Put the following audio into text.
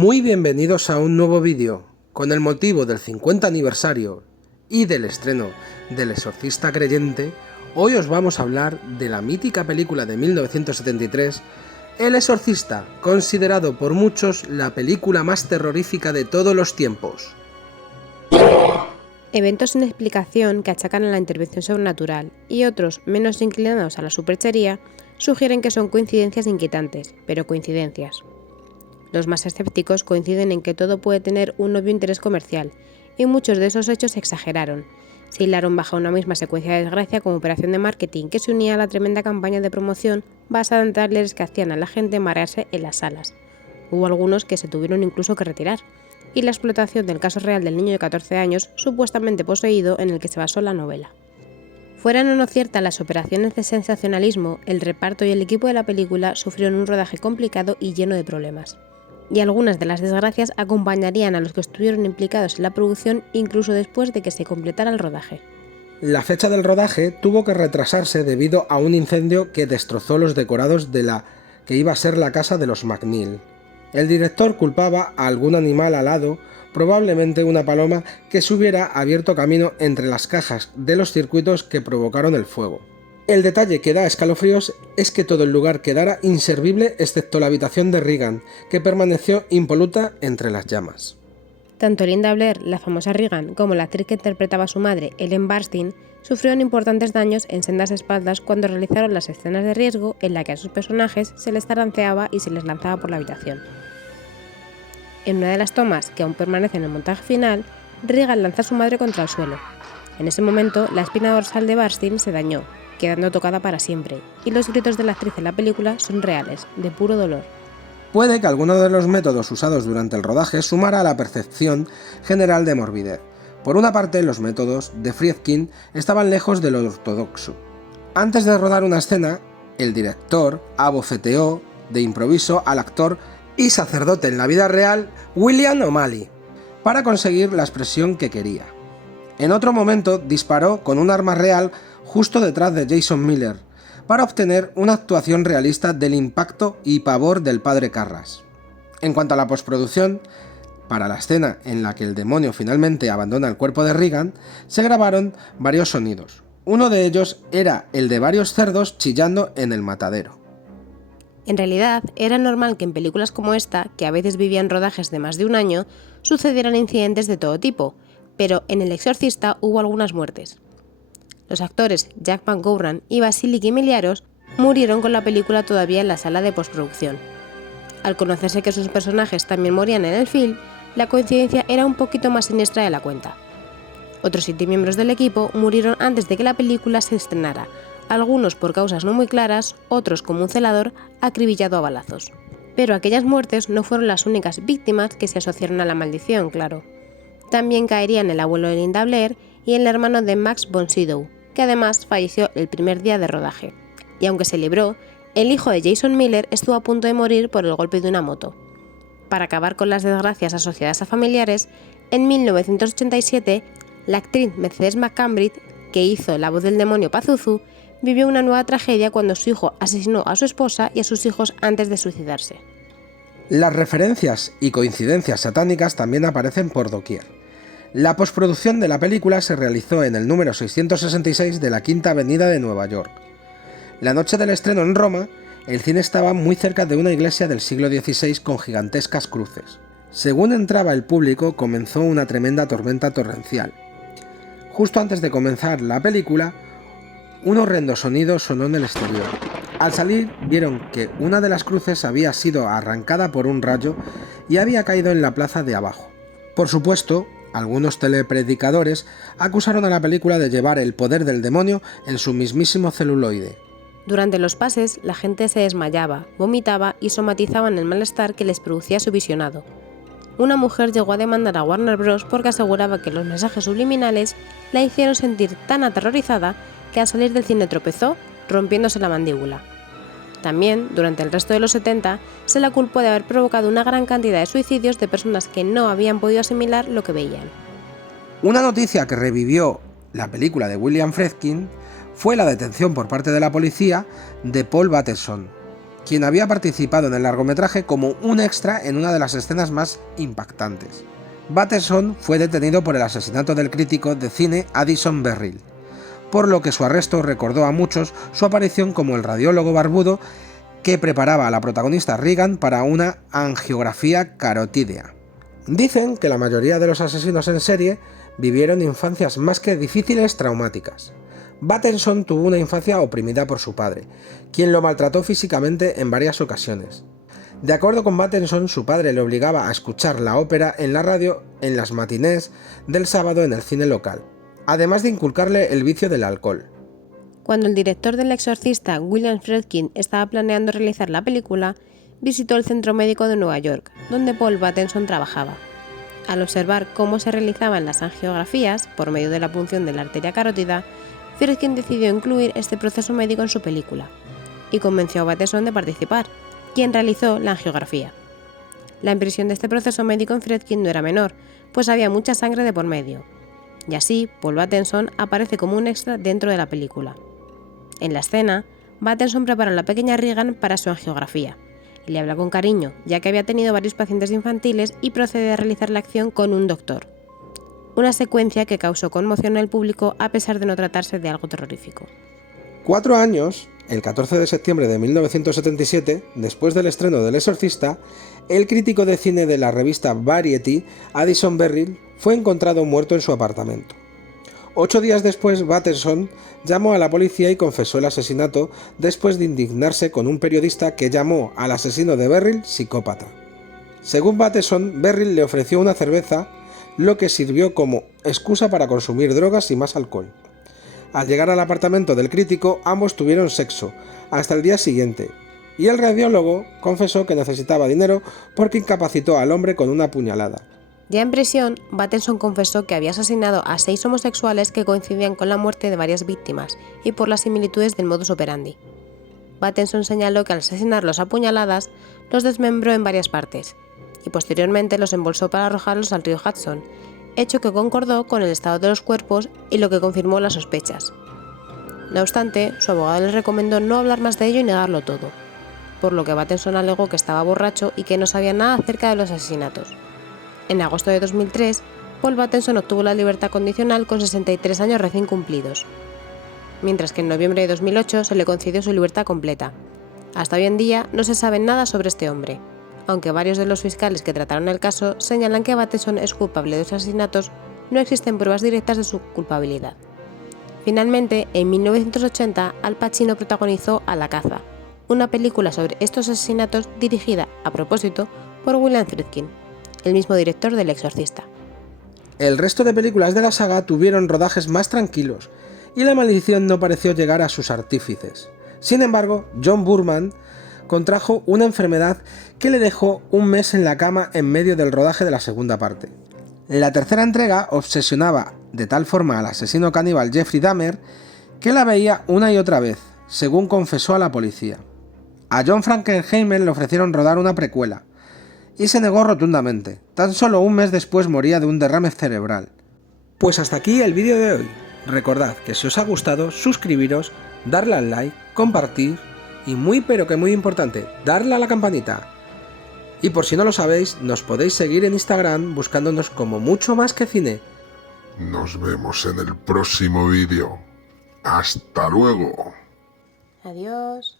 Muy bienvenidos a un nuevo vídeo. Con el motivo del 50 aniversario y del estreno del Exorcista Creyente, hoy os vamos a hablar de la mítica película de 1973, El Exorcista, considerado por muchos la película más terrorífica de todos los tiempos. Eventos sin explicación que achacan a la intervención sobrenatural y otros, menos inclinados a la superchería, sugieren que son coincidencias inquietantes, pero coincidencias. Los más escépticos coinciden en que todo puede tener un obvio interés comercial, y muchos de esos hechos se exageraron. Se hilaron bajo una misma secuencia de desgracia como operación de marketing que se unía a la tremenda campaña de promoción basada en trailers que hacían a la gente marearse en las salas. Hubo algunos que se tuvieron incluso que retirar, y la explotación del caso real del niño de 14 años supuestamente poseído en el que se basó la novela. Fueran o no ciertas las operaciones de sensacionalismo, el reparto y el equipo de la película sufrieron un rodaje complicado y lleno de problemas. Y algunas de las desgracias acompañarían a los que estuvieron implicados en la producción incluso después de que se completara el rodaje. La fecha del rodaje tuvo que retrasarse debido a un incendio que destrozó los decorados de la que iba a ser la casa de los McNeil. El director culpaba a algún animal alado, probablemente una paloma, que se hubiera abierto camino entre las cajas de los circuitos que provocaron el fuego. El detalle que da escalofríos es que todo el lugar quedara inservible excepto la habitación de Regan, que permaneció impoluta entre las llamas. Tanto Linda Blair, la famosa Regan, como la actriz que interpretaba a su madre, Ellen Burstyn, sufrieron importantes daños en sendas espaldas cuando realizaron las escenas de riesgo en la que a sus personajes se les taranceaba y se les lanzaba por la habitación. En una de las tomas, que aún permanece en el montaje final, Regan lanza a su madre contra el suelo. En ese momento, la espina dorsal de Burstyn se dañó, quedando tocada para siempre, y los gritos de la actriz en la película son reales, de puro dolor. Puede que alguno de los métodos usados durante el rodaje sumara a la percepción general de morbidez. Por una parte, los métodos de Friedkin estaban lejos de lo ortodoxo. Antes de rodar una escena, el director abofeteó de improviso al actor y sacerdote en la vida real, William O'Malley, para conseguir la expresión que quería. En otro momento, disparó con un arma real justo detrás de Jason Miller, para obtener una actuación realista del impacto y pavor del padre Carras. En cuanto a la postproducción, para la escena en la que el demonio finalmente abandona el cuerpo de Regan, se grabaron varios sonidos. Uno de ellos era el de varios cerdos chillando en el matadero. En realidad, era normal que en películas como esta, que a veces vivían rodajes de más de un año, sucedieran incidentes de todo tipo, pero en El Exorcista hubo algunas muertes. Los actores Jack McGowran y Vasily Kimeliaros murieron con la película todavía en la sala de postproducción. Al conocerse que sus personajes también morían en el film, la coincidencia era un poquito más siniestra de la cuenta. Otros 7 miembros del equipo murieron antes de que la película se estrenara, algunos por causas no muy claras, otros como un celador acribillado a balazos. Pero aquellas muertes no fueron las únicas víctimas que se asociaron a la maldición, claro. También caerían el abuelo de Linda Blair y el hermano de Max von Sydow, que además falleció el primer día de rodaje. Y aunque se libró, el hijo de Jason Miller estuvo a punto de morir por el golpe de una moto. Para acabar con las desgracias asociadas a familiares, en 1987, la actriz Mercedes McCambridge, que hizo la voz del demonio Pazuzu, vivió una nueva tragedia cuando su hijo asesinó a su esposa y a sus hijos antes de suicidarse. Las referencias y coincidencias satánicas también aparecen por doquier. La postproducción de la película se realizó en el número 666 de la Quinta Avenida de Nueva York. La noche del estreno en Roma, el cine estaba muy cerca de una iglesia del siglo XVI con gigantescas cruces. Según entraba el público, comenzó una tremenda tormenta torrencial. Justo antes de comenzar la película, un horrendo sonido sonó en el exterior. Al salir, vieron que una de las cruces había sido arrancada por un rayo y había caído en la plaza de abajo. Por supuesto, algunos telepredicadores acusaron a la película de llevar el poder del demonio en su mismísimo celuloide. Durante los pases, la gente se desmayaba, vomitaba y somatizaban el malestar que les producía su visionado. Una mujer llegó a demandar a Warner Bros. Porque aseguraba que los mensajes subliminales la hicieron sentir tan aterrorizada que al salir del cine tropezó, rompiéndose la mandíbula. También, durante el resto de los 70, se la culpó de haber provocado una gran cantidad de suicidios de personas que no habían podido asimilar lo que veían. Una noticia que revivió la película de William Friedkin fue la detención por parte de la policía de Paul Batterson, quien había participado en el largometraje como un extra en una de las escenas más impactantes. Bateson fue detenido por el asesinato del crítico de cine Addison Berrill, por lo que su arresto recordó a muchos su aparición como el radiólogo barbudo que preparaba a la protagonista Regan para una angiografía carotídea. Dicen que la mayoría de los asesinos en serie vivieron infancias más que difíciles traumáticas. Bateson tuvo una infancia oprimida por su padre, quien lo maltrató físicamente en varias ocasiones. De acuerdo con Bateson, su padre le obligaba a escuchar la ópera en la radio en las matinés del sábado en el cine local, además de inculcarle el vicio del alcohol. Cuando el director del Exorcista, William Friedkin, estaba planeando realizar la película, visitó el Centro Médico de Nueva York, donde Paul Bateson trabajaba. Al observar cómo se realizaban las angiografías por medio de la punción de la arteria carótida, Friedkin decidió incluir este proceso médico en su película y convenció a Bateson de participar, quien realizó la angiografía. La impresión de este proceso médico en Friedkin no era menor, pues había mucha sangre de por medio, y así Paul Bateson aparece como un extra dentro de la película. En la escena, Bateson prepara a la pequeña Regan para su angiografía y le habla con cariño, ya que había tenido varios pacientes infantiles, y procede a realizar la acción con un doctor. Una secuencia que causó conmoción en el público a pesar de no tratarse de algo terrorífico. 4 años, el 14 de septiembre de 1977, después del estreno del Exorcista, el crítico de cine de la revista Variety, Addison Berrill, fue encontrado muerto en su apartamento. 8 días después, Bateson llamó a la policía y confesó el asesinato después de indignarse con un periodista que llamó al asesino de Berrill psicópata. Según Bateson, Berrill le ofreció una cerveza, lo que sirvió como excusa para consumir drogas y más alcohol. Al llegar al apartamento del crítico, ambos tuvieron sexo, hasta el día siguiente, y el radiólogo confesó que necesitaba dinero porque incapacitó al hombre con una puñalada. Ya en prisión, Bateson confesó que había asesinado a 6 homosexuales que coincidían con la muerte de varias víctimas y por las similitudes del modus operandi. Bateson señaló que al asesinarlos a puñaladas, los desmembró en varias partes y posteriormente los embolsó para arrojarlos al río Hudson, hecho que concordó con el estado de los cuerpos y lo que confirmó las sospechas. No obstante, su abogado le recomendó no hablar más de ello y negarlo todo, por lo que Bateson alegó que estaba borracho y que no sabía nada acerca de los asesinatos. En agosto de 2003, Paul Bateson obtuvo la libertad condicional con 63 años recién cumplidos, mientras que en noviembre de 2008 se le concedió su libertad completa. Hasta hoy en día no se sabe nada sobre este hombre, aunque varios de los fiscales que trataron el caso señalan que Bateson es culpable de los asesinatos, no existen pruebas directas de su culpabilidad. Finalmente, en 1980, Al Pacino protagonizó A la caza, una película sobre estos asesinatos dirigida, a propósito, por William Friedkin, el mismo director del Exorcista. El resto de películas de la saga tuvieron rodajes más tranquilos, y la maldición no pareció llegar a sus artífices. Sin embargo, John Boorman contrajo una enfermedad que le dejó un mes en la cama en medio del rodaje de la segunda parte. La tercera entrega obsesionaba de tal forma al asesino caníbal Jeffrey Dahmer que la veía una y otra vez, según confesó a la policía. A John Frankenheimer le ofrecieron rodar una precuela, y se negó rotundamente. Tan solo un mes después moría de un derrame cerebral. Pues hasta aquí el vídeo de hoy. Recordad que si os ha gustado, suscribiros, darle al like, compartir y muy pero que muy importante, darle a la campanita. Y por si no lo sabéis, nos podéis seguir en Instagram buscándonos como Mucho Más que Cine. Nos vemos en el próximo vídeo. ¡Hasta luego! Adiós.